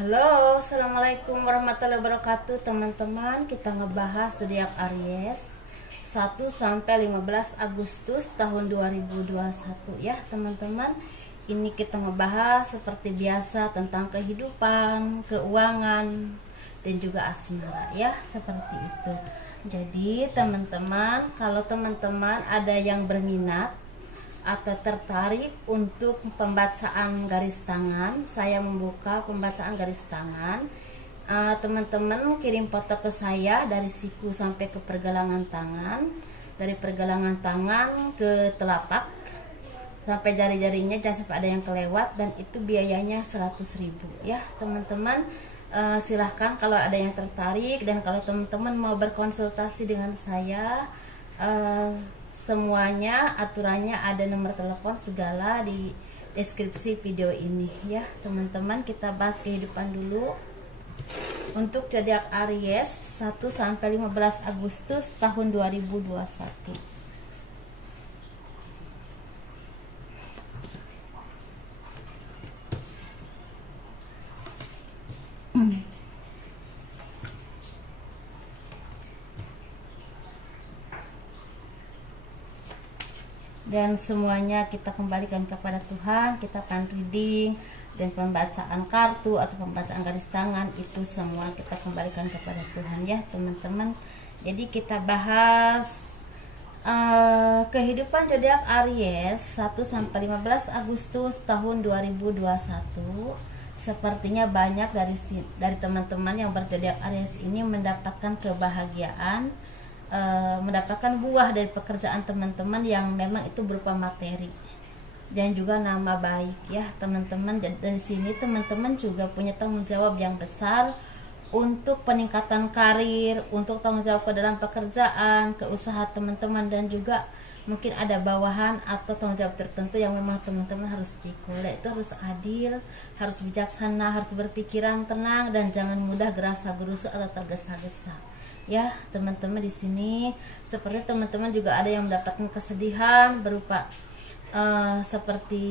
Halo, assalamualaikum warahmatullahi wabarakatuh teman-teman. Kita ngebahas zodiak Aries 1 sampai 15 Agustus tahun 2021 ya teman-teman. Ini kita ngebahas seperti biasa tentang kehidupan, keuangan, dan juga asmara ya, seperti itu. Jadi teman-teman, kalau teman-teman ada yang berminat atau tertarik untuk pembacaan garis tangan, saya membuka pembacaan garis tangan. Teman-teman kirim foto ke saya dari siku sampai ke pergelangan tangan, dari pergelangan tangan ke telapak sampai jari-jarinya, jangan sampai ada yang kelewat, dan itu biayanya 100.000 ya teman-teman. Silahkan kalau ada yang tertarik, dan kalau teman-teman mau berkonsultasi dengan saya, semuanya aturannya ada, nomor telepon segala di deskripsi video ini ya teman-teman. Kita bahas kehidupan dulu untuk zodiak Aries 1 sampai 15 Agustus tahun 2021. Dan semuanya kita kembalikan kepada Tuhan. Kita akan reading dan pembacaan kartu atau pembacaan garis tangan, itu semua kita kembalikan kepada Tuhan ya teman-teman. Jadi kita bahas kehidupan zodiak Aries 1 sampai 15 Agustus tahun 2021. Sepertinya banyak dari teman-teman yang berzodiak Aries ini mendapatkan kebahagiaan, mendapatkan buah dari pekerjaan teman-teman yang memang itu berupa materi dan juga nama baik ya teman-teman. Dari sini teman-teman juga punya tanggung jawab yang besar untuk peningkatan karir, untuk tanggung jawab ke dalam pekerjaan, ke usaha teman-teman, dan juga mungkin ada bawahan atau tanggung jawab tertentu yang memang teman-teman harus pikul. Itu harus adil, harus bijaksana, harus berpikiran tenang, dan jangan mudah gerasa-gerusu atau tergesa-gesa ya teman-teman. Di sini seperti teman-teman juga ada yang mendapatkan kesedihan berupa seperti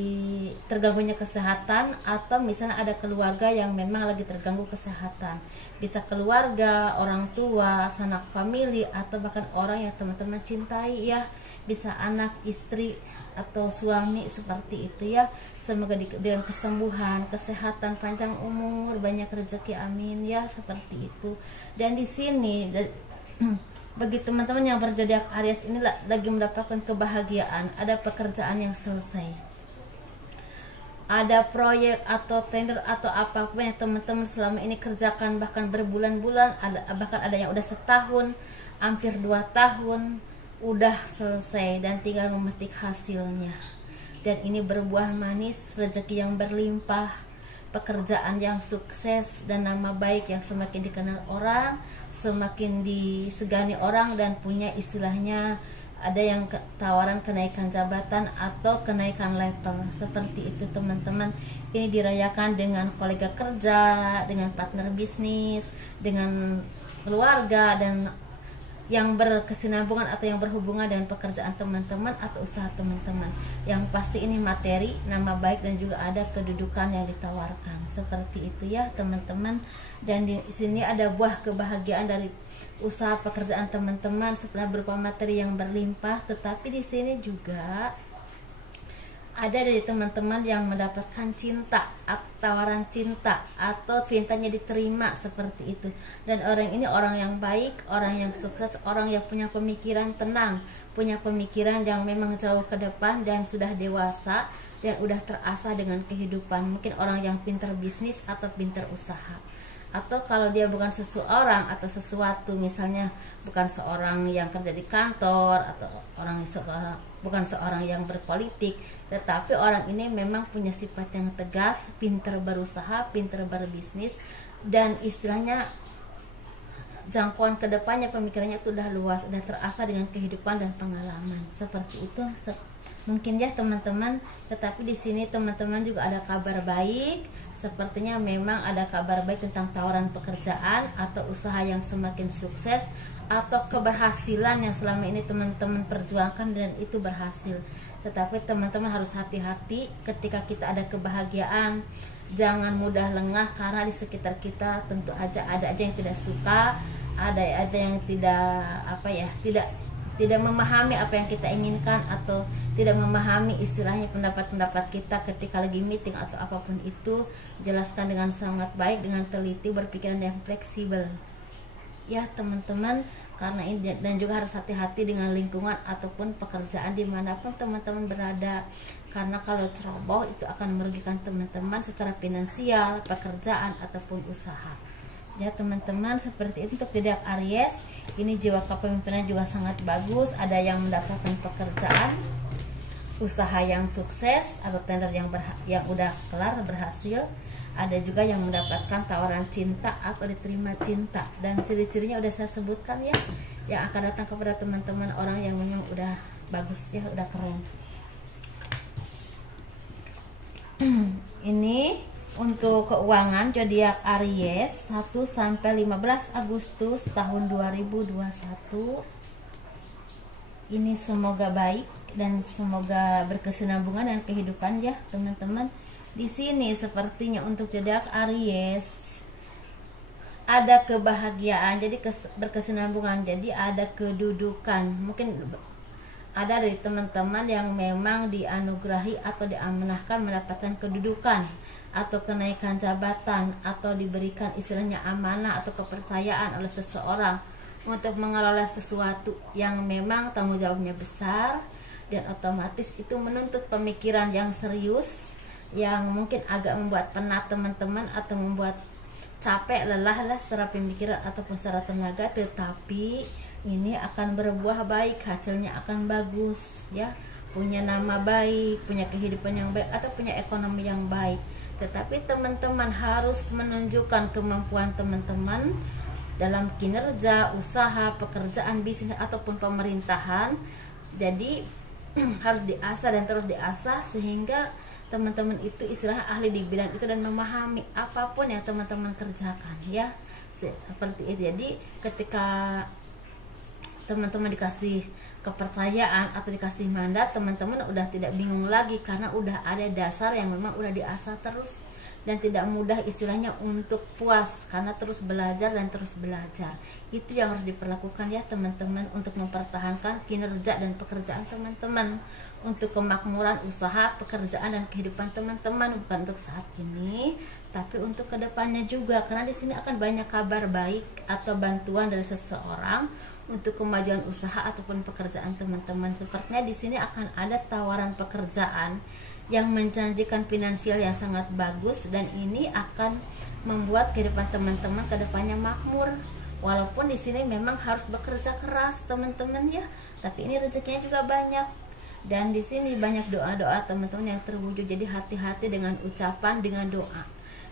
terganggunya kesehatan, atau misalnya ada keluarga yang memang lagi terganggu kesehatan, bisa keluarga, orang tua, sanak famili, atau bahkan orang yang teman-teman cintai ya, bisa anak, istri, atau suami, seperti itu ya. Semoga dengan kesembuhan, kesehatan, panjang umur, banyak rezeki, amin ya, seperti itu. Dan di sini bagi teman-teman yang berzodiak Aries ini lagi mendapatkan kebahagiaan, ada pekerjaan yang selesai, ada proyek atau tender atau apapun yang teman-teman selama ini kerjakan, bahkan berbulan-bulan, bahkan ada yang udah setahun, hampir 2 tahun, udah selesai dan tinggal memetik hasilnya. Dan ini berbuah manis, rezeki yang berlimpah, pekerjaan yang sukses, dan nama baik yang semakin dikenal orang, semakin disegani orang, dan punya istilahnya ada yang tawaran kenaikan jabatan atau kenaikan level, seperti itu teman-teman. Ini dirayakan dengan kolega kerja, dengan partner bisnis, dengan keluarga, dan yang berkesinambungan atau yang berhubungan dengan pekerjaan teman-teman atau usaha teman-teman. Yang pasti ini materi, nama baik, dan juga ada kedudukan yang ditawarkan, seperti itu ya teman-teman. Dan di sini ada buah kebahagiaan dari usaha pekerjaan teman-teman sebenarnya berupa materi yang berlimpah, tetapi di sini juga ada dari teman-teman yang mendapatkan cinta, tawaran cinta, atau cintanya diterima, seperti itu. Dan orang ini orang yang baik, orang yang sukses, orang yang punya pemikiran tenang, punya pemikiran yang memang jauh ke depan, dan sudah dewasa, dan udah terasa dengan kehidupan. Mungkin orang yang pintar bisnis atau pintar usaha. Atau kalau dia bukan seseorang atau sesuatu, misalnya bukan seorang yang kerja di kantor, atau bukan seorang yang berpolitik, tetapi orang ini memang punya sifat yang tegas, pintar berusaha, pintar berbisnis, dan istilahnya jangkauan kedepannya, pemikirannya itu udah luas, udah terasa dengan kehidupan dan pengalaman, seperti itu mungkin ya teman-teman. Tetapi di sini teman-teman juga ada kabar baik, sepertinya memang ada kabar baik tentang tawaran pekerjaan atau usaha yang semakin sukses, atau keberhasilan yang selama ini teman-teman perjuangkan dan itu berhasil. tetapi teman-teman harus hati-hati ketika kita ada kebahagiaan. Jangan mudah lengah, karena di sekitar kita tentu aja ada aja yang tidak suka, ada yang tidak memahami apa yang kita inginkan, atau tidak memahami istilahnya pendapat-pendapat kita ketika lagi meeting atau apapun itu. Jelaskan dengan sangat baik, dengan teliti, berpikiran yang fleksibel ya teman-teman. Karena ini, dan juga harus hati-hati dengan lingkungan ataupun pekerjaan dimanapun teman-teman berada, karena kalau ceroboh itu akan merugikan teman-teman secara finansial, pekerjaan ataupun usaha ya teman-teman. Seperti itu untuk zodiak Aries. Ini jiwa kepemimpinan juga sangat bagus, ada yang mendapatkan pekerjaan, usaha yang sukses atau tender yang udah kelar berhasil. Ada juga yang mendapatkan tawaran cinta atau diterima cinta, dan ciri-cirinya udah saya sebutkan ya, yang akan datang kepada teman-teman orang yang memang udah bagus ya, udah keren. Ini untuk keuangan zodiak Aries 1 sampai 15 Agustus tahun 2021. Ini semoga baik dan semoga berkesinambungan dengan kehidupan ya teman-teman. Di sini sepertinya untuk zodiak Aries ada kebahagiaan, jadi berkesinambungan, jadi ada kedudukan. Mungkin ada dari teman-teman yang memang dianugerahi atau diamanahkan mendapatkan kedudukan atau kenaikan jabatan, atau diberikan istilahnya amanah atau kepercayaan oleh seseorang untuk mengelola sesuatu yang memang tanggung jawabnya besar, dan otomatis itu menuntut pemikiran yang serius, yang mungkin agak membuat penat teman-teman atau membuat capek, lelah lah secara pemikiran ataupun secara tenaga. Tetapi ini akan berbuah baik, hasilnya akan bagus ya, punya nama baik, punya kehidupan yang baik, atau punya ekonomi yang baik. Tetapi teman-teman harus menunjukkan kemampuan teman-teman dalam kinerja, usaha, pekerjaan, bisnis ataupun pemerintahan. Jadi harus diasah dan terus diasah sehingga teman-teman itu istilahnya ahli di bidang itu dan memahami apapun yang teman-teman kerjakan ya, seperti itu. Jadi ketika teman-teman dikasih kepercayaan atau dikasih mandat, teman-teman udah tidak bingung lagi, karena udah ada dasar yang memang udah diasah terus, dan tidak mudah istilahnya untuk puas, karena terus belajar dan terus belajar. Itu yang harus diperlakukan ya teman-teman, untuk mempertahankan kinerja dan pekerjaan teman-teman, untuk kemakmuran usaha, pekerjaan dan kehidupan teman-teman, bukan untuk saat ini tapi untuk kedepannya juga, karena di sini akan banyak kabar baik atau bantuan dari seseorang untuk kemajuan usaha ataupun pekerjaan teman-teman. Sepertinya di sini akan ada tawaran pekerjaan yang menjanjikan finansial yang sangat bagus, dan ini akan membuat kehidupan teman-teman kedepannya makmur. Walaupun di sini memang harus bekerja keras teman-teman ya, tapi ini rezekinya juga banyak. Dan di sini banyak doa-doa teman-teman yang terwujud. Jadi hati-hati dengan ucapan, dengan doa,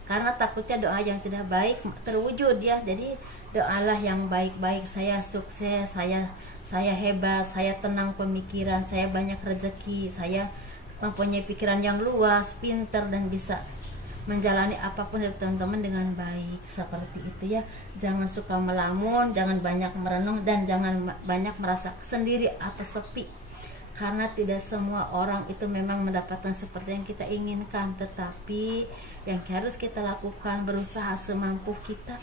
karena takutnya doa yang tidak baik terwujud ya. Jadi doalah yang baik-baik, saya sukses, saya hebat, saya tenang pemikiran, saya banyak rezeki, saya mempunyai pikiran yang luas, pintar, dan bisa menjalani apapun dari teman-teman dengan baik. Seperti itu ya. Jangan suka melamun, jangan banyak merenung, dan jangan banyak merasa sendiri atau sepi, karena tidak semua orang itu memang mendapatkan seperti yang kita inginkan. Tetapi yang harus kita lakukan, berusaha semampu kita,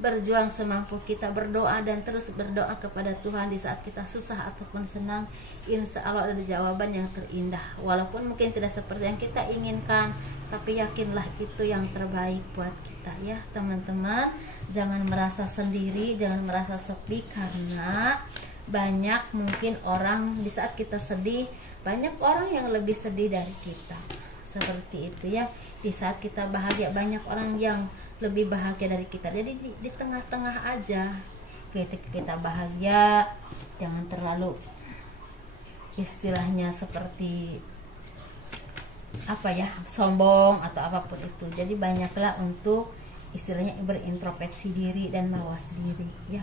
berjuang semampu kita, berdoa dan terus berdoa kepada Tuhan di saat kita susah ataupun senang. Insya Allah ada jawaban yang terindah, walaupun mungkin tidak seperti yang kita inginkan, tapi yakinlah itu yang terbaik buat kita ya teman-teman. Jangan merasa sendiri, jangan merasa sepi, karena banyak mungkin orang di saat kita sedih, banyak orang yang lebih sedih dari kita. Seperti itu ya. Di saat kita bahagia, banyak orang yang lebih bahagia dari kita. Jadi di tengah-tengah aja. Ketika kita bahagia, jangan terlalu istilahnya seperti apa ya, sombong atau apapun itu. Jadi banyaklah untuk istilahnya berintrospeksi diri dan mawas diri ya,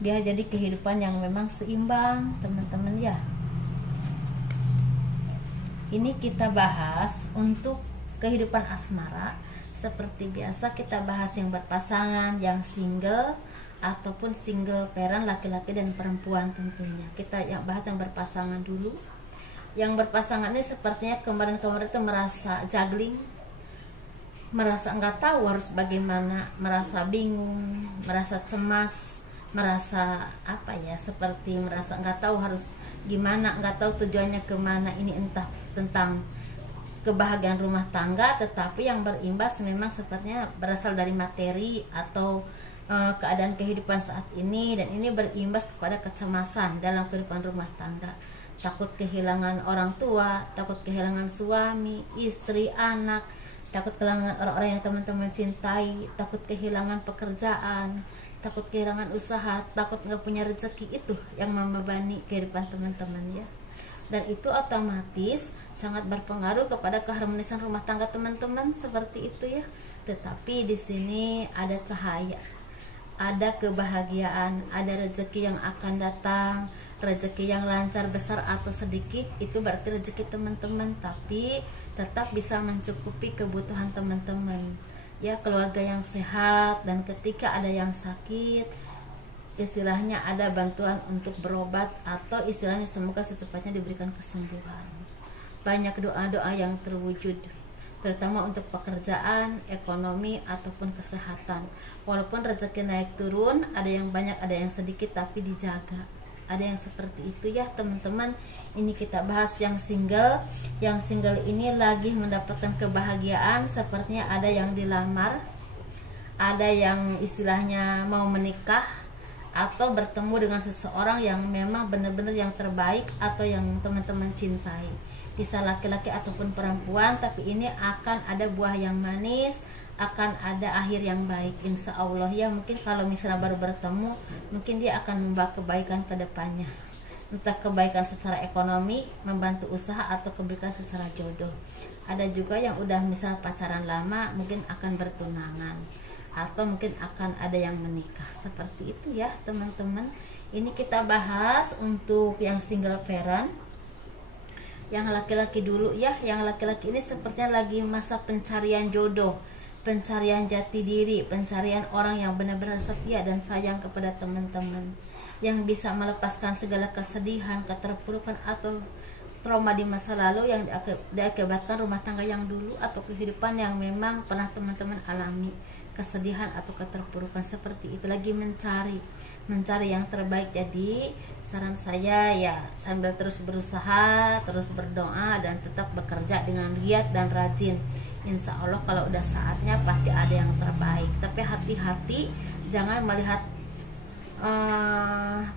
biar jadi kehidupan yang memang seimbang teman-teman ya. Ini kita bahas untuk kehidupan asmara. Seperti biasa kita bahas yang berpasangan, yang single ataupun single parent, laki-laki dan perempuan tentunya. Kita yang bahas yang berpasangan dulu. Yang berpasangan ini sepertinya kemarin-kemarin itu merasa juggling, merasa nggak tahu harus bagaimana, merasa bingung, merasa cemas, merasa apa ya, seperti merasa nggak tahu harus gimana, nggak tahu tujuannya kemana. Ini entah tentang kebahagiaan rumah tangga, tetapi yang berimbas memang sepertinya berasal dari materi atau keadaan kehidupan saat ini, dan ini berimbas kepada kecemasan dalam kehidupan rumah tangga. Takut kehilangan orang tua, takut kehilangan suami, istri, anak, takut kehilangan orang-orang yang teman-teman cintai, takut kehilangan pekerjaan, takut kehilangan usaha, takut nggak punya rezeki. Itu yang membebani kehidupan teman-teman ya, dan itu otomatis sangat berpengaruh kepada keharmonisan rumah tangga teman-teman, seperti itu ya. Tetapi di sini ada cahaya, ada kebahagiaan, ada rezeki yang akan datang, rezeki yang lancar, besar atau sedikit, itu berarti rezeki teman-teman, tapi tetap bisa mencukupi kebutuhan teman-teman ya. Keluarga yang sehat, dan ketika ada yang sakit, istilahnya ada bantuan untuk berobat, atau istilahnya semoga secepatnya diberikan kesembuhan. Banyak doa-doa yang terwujud, terutama untuk pekerjaan, ekonomi, ataupun kesehatan. Walaupun rezeki naik turun, ada yang banyak, ada yang sedikit, tapi dijaga. Ada yang seperti itu ya teman-teman. Ini kita bahas yang single. Yang single ini lagi mendapatkan kebahagiaan, sepertinya ada yang dilamar, ada yang istilahnya mau menikah, atau bertemu dengan seseorang yang memang benar-benar yang terbaik, atau yang teman-teman cintai. Bisa laki-laki ataupun perempuan, tapi ini akan ada buah yang manis, akan ada akhir yang baik, insya Allah ya. Mungkin kalau misalnya baru bertemu, mungkin dia akan membawa kebaikan ke depannya, entah kebaikan secara ekonomi, membantu usaha, atau kebaikan secara jodoh. Ada juga yang udah misal pacaran lama, mungkin akan bertunangan, atau mungkin akan ada yang menikah, seperti itu ya teman-teman. Ini kita bahas untuk yang single parent. Yang laki-laki dulu ya. Yang laki-laki ini sepertinya lagi masa pencarian jodoh, pencarian jati diri, pencarian orang yang benar-benar setia dan sayang kepada teman-teman, yang bisa melepaskan segala kesedihan, keterpurukan, atau trauma di masa lalu yang diakibatkan rumah tangga yang dulu, atau kehidupan yang memang pernah teman-teman alami, kesedihan atau keterpurukan seperti itu. Lagi mencari yang terbaik. Jadi saran saya ya, sambil terus berusaha, terus berdoa, dan tetap bekerja dengan giat dan rajin. Insya Allah kalau udah saatnya pasti ada yang terbaik. Tapi hati-hati, jangan melihat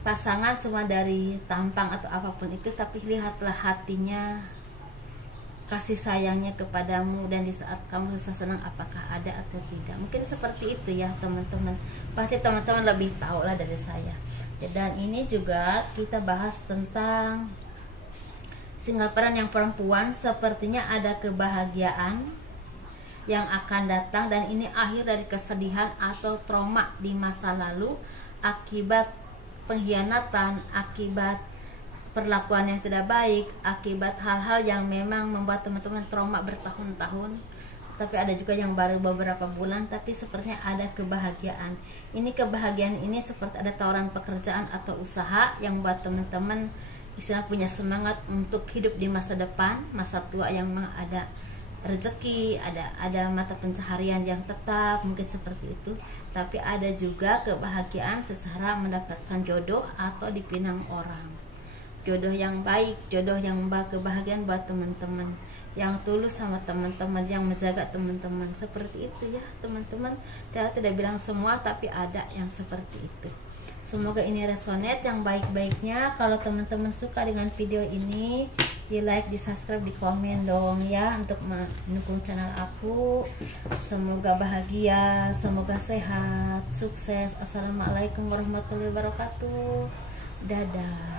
pasangan cuma dari tampang atau apapun itu, tapi lihatlah hatinya, kasih sayangnya kepadamu, dan di saat kamu susah senang apakah ada atau tidak. Mungkin seperti itu ya teman-teman. Pasti teman-teman lebih tahu lah dari saya. Dan ini juga kita bahas tentang single parent yang perempuan. Sepertinya ada kebahagiaan yang akan datang, dan ini akhir dari kesedihan atau trauma di masa lalu akibat pengkhianatan, akibat perlakuan yang tidak baik, akibat hal-hal yang memang membuat teman-teman trauma bertahun-tahun. Tapi ada juga yang baru beberapa bulan, tapi sepertinya ada kebahagiaan. Ini kebahagiaan ini seperti ada tawaran pekerjaan atau usaha yang buat teman-teman istilah punya semangat untuk hidup di masa depan, masa tua, yang memang ada rezeki, ada mata pencaharian yang tetap, mungkin seperti itu. Tapi ada juga kebahagiaan secara mendapatkan jodoh atau dipinang orang. Jodoh yang baik, jodoh yang membawa kebahagiaan buat teman-teman, yang tulus sama teman-teman, yang menjaga teman-teman, seperti itu ya teman-teman. Saya tidak bilang semua, tapi ada yang seperti itu. Semoga ini resonate yang baik-baiknya. Kalau teman-teman suka dengan video ini, di like, di subscribe, di komen dong ya, untuk mendukung channel aku. Semoga bahagia, semoga sehat, sukses. Assalamualaikum warahmatullahi wabarakatuh. Dadah.